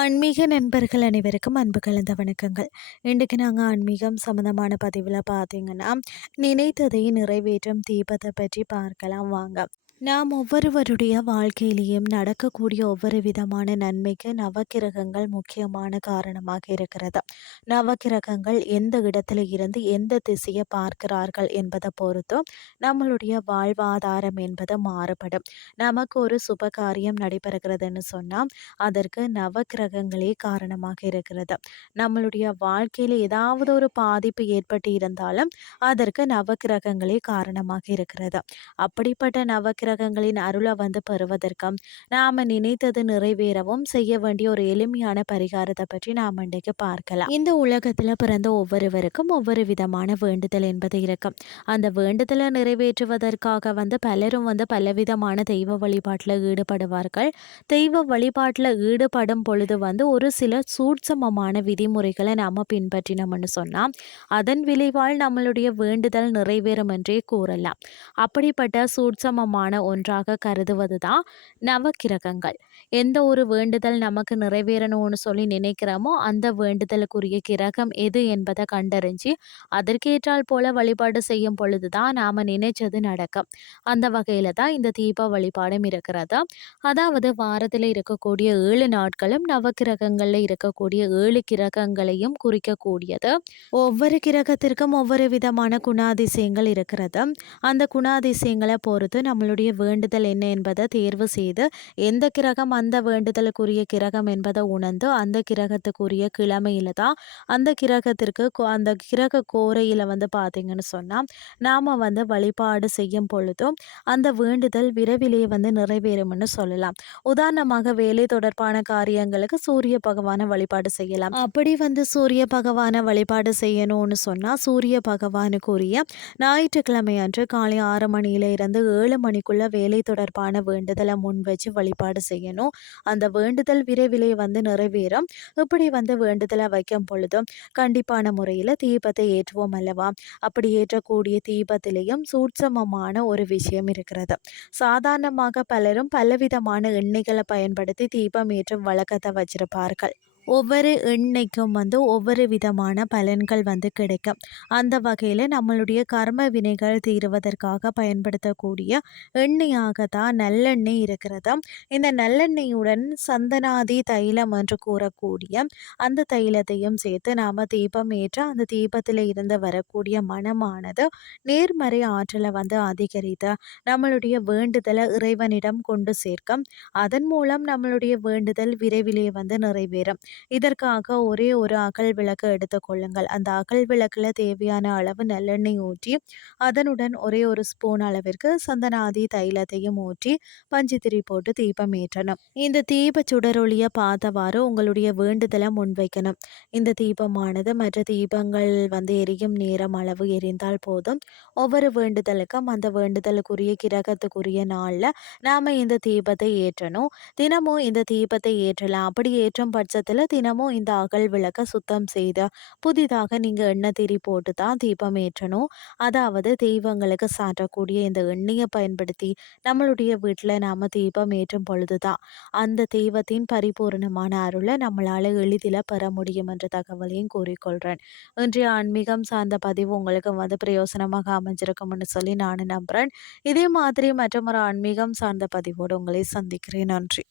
ஆன்மீக நண்பர்கள் அனைவருக்கும் அன்பு கலந்த வணக்கங்கள். இன்றைக்கு நாங்கள் ஆன்மீகம் சம்மந்தமான பதிவில் பார்த்தீங்கன்னா நினைத்ததை நிறைவேற்றும் தீபத்தை பற்றி பார்க்கலாம் வாங்க. நாம் ஒவ்வொருவருடைய வாழ்க்கையிலேயும் நடக்கக்கூடிய ஒவ்வொரு விதமான நன்மைக்கு நவக்கிரகங்கள் முக்கியமான காரணமாக இருக்கிறது. நவக்கிரகங்கள் எந்த இடத்துல இருந்து எந்த திசையை பார்க்கிறார்கள் என்பதை பொறுத்தும் நம்மளுடைய வாழ்வாதாரம் என்பது மாறுபடும். நமக்கு ஒரு சுப காரியம் நடைபெறுகிறதுன்னு சொன்னால் அதற்கு நவக்கிரகங்களே காரணமாக இருக்கிறது. நம்மளுடைய வாழ்க்கையில் ஏதாவது ஒரு பாதிப்பு ஏற்பட்டு இருந்தாலும் அதற்கு நவக்கிரகங்களே காரணமாக இருக்கிறது. அப்படிப்பட்ட நவக்கிர கிரகங்களின் அருளை வந்து பெறுவதற்கும் நாம் நினைத்தது நிறைவேறவும் செய்ய வேண்டிய ஒரு எளிமையான பரிகாரத்தை பற்றி நாம் இன்றைக்கு பார்க்கலாம். இந்த உலகத்தில் பிறந்த ஒவ்வொருவருக்கும் ஒவ்வொரு விதமான வேண்டுதல் என்பது இருக்கும். அந்த வேண்டுதலை நிறைவேற்றுவதற்காக வந்து பலரும் வந்து பலவிதமான தெய்வ வழிபாட்டில் ஈடுபடுவார்கள். தெய்வ வழிபாட்டில் ஈடுபடும் பொழுது வந்து ஒரு சில சூட்சமமான விதிமுறைகளை நாம் பின்பற்றினோம்னு சொன்னால் அதன் விளைவால் நம்மளுடைய வேண்டுதல் நிறைவேறும் என்றே கூறலாம். அப்படிப்பட்ட சூட்சமமான ஒன்றாக கருதுவது தான் நவக்கிரகங்கள். எந்த ஒரு வேண்டுதல் நமக்கு நிறைவேறணும்னு சொல்லி நினைக்கிறோமோ அந்த வேண்டுதலுக்குரிய கிரகம் எது என்பதை கண்டறிஞ்சு அதற்கேற்றால் போல வழிபாடு செய்யும் பொழுது தான் நாம் நினைச்சது நடக்கும். அந்த வகையில் தான் இந்த தீப வழிபாடும் இருக்கிறது. அதாவது வாரத்தில் இருக்கக்கூடிய ஏழு நாட்களும் நவக்கிரகங்களில் இருக்கக்கூடிய ஏழு கிரகங்களையும் குறிக்கக்கூடியது. ஒவ்வொரு கிரகத்திற்கும் ஒவ்வொரு விதமான குணாதிசயங்கள் இருக்கிறது. அந்த குணாதிசயங்களை பொறுத்து நம்மளுடைய வேண்டுதல் என்ன என்பதை தேர்வு செய்து எந்த கிரகம் அந்த வேண்டுதலுக்குரிய கிரகம் என்பதை உணர்ந்து அந்த கிரகத்துக்குரிய கிழமையில தான் அந்த கிரகத்திற்கு அந்த கிரக கோரையில் வந்து பார்த்தீங்கன்னு சொன்னால் நாம் வந்து வழிபாடு செய்யும் பொழுதும் அந்த வேண்டுதல் விரைவிலேயே வந்து நிறைவேறும்னு சொல்லலாம். உதாரணமாக வேலை தொடர்பான காரியங்களுக்கு சூரிய பகவானை வழிபாடு செய்யலாம். அப்படி வந்து சூரிய பகவானை வழிபாடு செய்யணும்னு சொன்னால் சூரிய பகவானுக்குரிய ஞாயிற்றுக்கிழமை அன்று காலை ஆறு மணியில இருந்து ஏழு மணிக்குள்ள வேலை தொடர்பான வேண்டுதலை முன் வச்சு வழிபாடு செய்யணும். அந்த வேண்டுதல் விரைவிலே வந்து நிறைவேறும். இப்படி வந்து வேண்டுதலை வைக்கும் பொழுதும் கண்டிப்பான முறையில் தீபத்தை ஏற்றுவோம் அல்லவா? அப்படி ஏற்றக்கூடிய தீபத்திலேயும் சூட்சமமான ஒரு விஷயம் இருக்கிறது. சாதாரணமாக பலரும் பலவிதமான எண்ணெய்களை பயன்படுத்தி தீபம் ஏற்றும் வழக்கத்தை வச்சிருப்பார்கள். ஒவ்வொரு எண்ணெய்க்கும் வந்து ஒவ்வொரு விதமான பலன்கள் வந்து கிடைக்கும். அந்த வகையில் நம்மளுடைய கர்ம வினைகள் தீருவதற்காக பயன்படுத்தக்கூடிய எண்ணெயாக தான் நல்லெண்ணெய் இருக்கிறது. இந்த நல்லெண்ணெயுடன் சந்தனாதி தைலம் என்று கூறக்கூடிய அந்த தைலத்தையும் சேர்த்து நாம் தீபம் ஏற்ற அந்த தீபத்தில் இருந்து வரக்கூடிய மனமானது நேர்மறை ஆற்றலை வந்து அதிகரித்து நம்மளுடைய வேண்டுதலை இறைவனிடம் கொண்டு சேர்க்கும். அதன் மூலம் நம்மளுடைய வேண்டுதல் விரைவிலே வந்து நிறைவேறும். இதற்காக ஒரே ஒரு அகல் விளக்கு எடுத்துக்கொள்ளுங்கள் அந்த அகல் விளக்கில் தேவையான அளவு நல்லெண்ணெய் ஊற்றி அதனுடன் ஒரே ஒரு ஸ்பூன் அளவிற்கு சந்தனாதி தைலத்தையும் ஊற்றி பஞ்சுத்திரி போட்டு தீபம் ஏற்றணும். இந்த தீப சுடரொளிய பார்த்தவாறு உங்களுடைய வேண்டுதலை முன்வைக்கணும். இந்த தீபமானது மற்ற தீபங்கள் வந்து எரியும் நேரம் அளவு எரிந்தால் போதும். ஒவ்வொரு வேண்டுதலுக்கும் அந்த வேண்டுதலுக்குரிய கிரகத்துக்குரிய நாளில் நாம் இந்த தீபத்தை ஏற்றணும். தினமும் இந்த தீபத்தை ஏற்றலாம். அப்படி ஏற்றும் பட்சத்தில் தினமும் இந்த அகல் விளக்க சுத்தம் செய்து புதிதாக நீங்கள் எண்ணெய் திரி போட்டு தான் தீபம் ஏற்றணும். அதாவது தெய்வங்களுக்கு சாற்றக்கூடிய இந்த எண்ணெயை பயன்படுத்தி நம்மளுடைய வீட்டில் நாம் தீபம் ஏற்றும் பொழுது தான் அந்த தெய்வத்தின் பரிபூர்ணமான அருளை நம்மளால் எளிதில் பெற முடியும் என்ற தகவலையும் கூறிக்கொள்கிறேன் இன்றைய ஆன்மீகம் சார்ந்த பதிவு உங்களுக்கு வந்து பிரயோசனமாக அமைஞ்சிருக்கும்னு சொல்லி நான் நம்புகிறேன் இதே மாதிரி மற்றும் ஒரு ஆன்மீகம் சார்ந்த பதிவோடு உங்களை சந்திக்கிறேன். நன்றி.